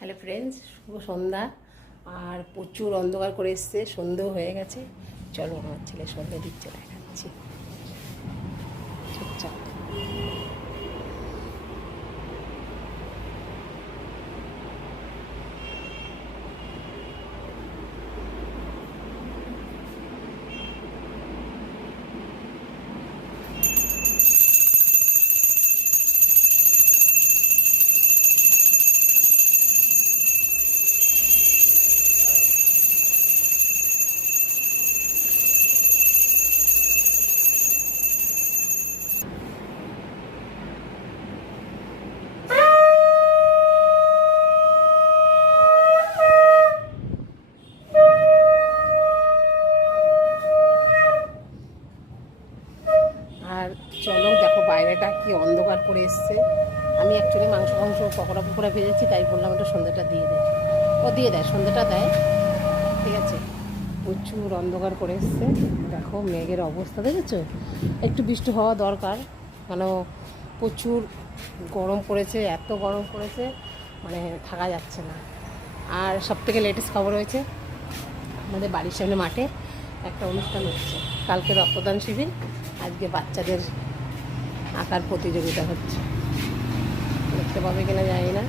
Hello friends, শুভ সন্ধ্যা। আর প্রচুর অন্ধকার করে এসছে, সন্ধেও হয়ে গেছে। চলো আমার ছেলে সন্ধে দিচ্ছে, দেখাচ্ছি। চুপচাপ আর চলো দেখো বাইরেটা কি অন্ধকার করে এসছে। আমি অ্যাকচুয়ালি মাংস পকোড়া ভেজেছি, তাই বললাম একটু সন্ধ্যাটা দিয়ে দেয়। ও দিয়ে দেয়, সন্ধ্যাটা দেয়, ঠিক আছে। প্রচুর অন্ধকার করে এসছে, দেখো মেঘের অবস্থা দেখেছো। একটু বৃষ্টি হওয়া দরকার, কেন প্রচুর গরম পড়েছে, এত গরম পড়েছে মানে থাকা যাচ্ছে না। আর সবথেকে লেটেস্ট খবর হয়েছে, আমাদের বাড়ির সামনে মাঠে একটা অনুষ্ঠান হচ্ছে। কালকে রক্তদান শিবির, আজকে বাচ্চাদের আঁকার প্রতিযোগিতা হচ্ছে। দেখতে পাবে কিনা জানি না।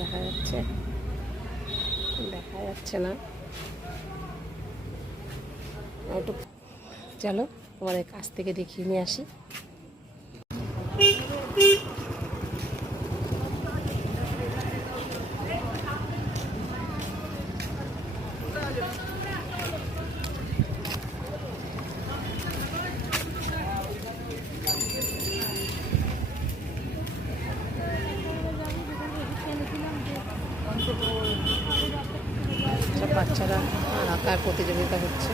দেখা যাচ্ছে, দেখা যাচ্ছে না একটু। চলো তোমাদের কাছ থেকে দেখিয়ে নিয়ে আসি। সব বাচ্চারা আঁকার প্রতিযোগিতা হচ্ছে,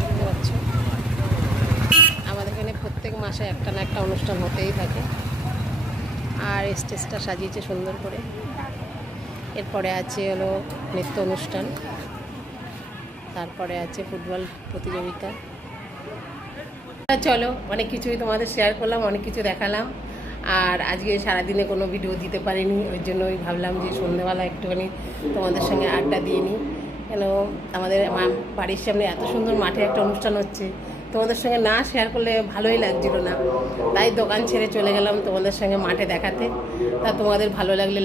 বুঝতে পারছো। আমাদের এখানে প্রত্যেক মাসে একটা না একটা অনুষ্ঠান হতেই থাকে। আর স্টেজটা সাজিয়েছে সুন্দর করে। এরপরে আছে হলো নৃত্য অনুষ্ঠান, তারপরে আছে ফুটবল প্রতিযোগিতা। চলো অনেক কিছুই তোমাদের শেয়ার করলাম, অনেক কিছু দেখালাম। আর আজকে সারাদিনে কোনো ভিডিও দিতে পারিনি, ওই জন্যই ভাবলাম যে সন্ধ্যেবেলা একটুখানি তোমাদের সঙ্গে আড্ডা দিয়ে নিই। কেন আমাদের বাড়ির সামনে এত সুন্দর মাঠে একটা অনুষ্ঠান হচ্ছে, তোমাদের সঙ্গে না শেয়ার করলে ভালোই লাগছিল না। তাই দোকান ছেড়ে চলে গেলাম তোমাদের সঙ্গে মাঠে দেখাতে। তা তোমাদের ভালো লাগলে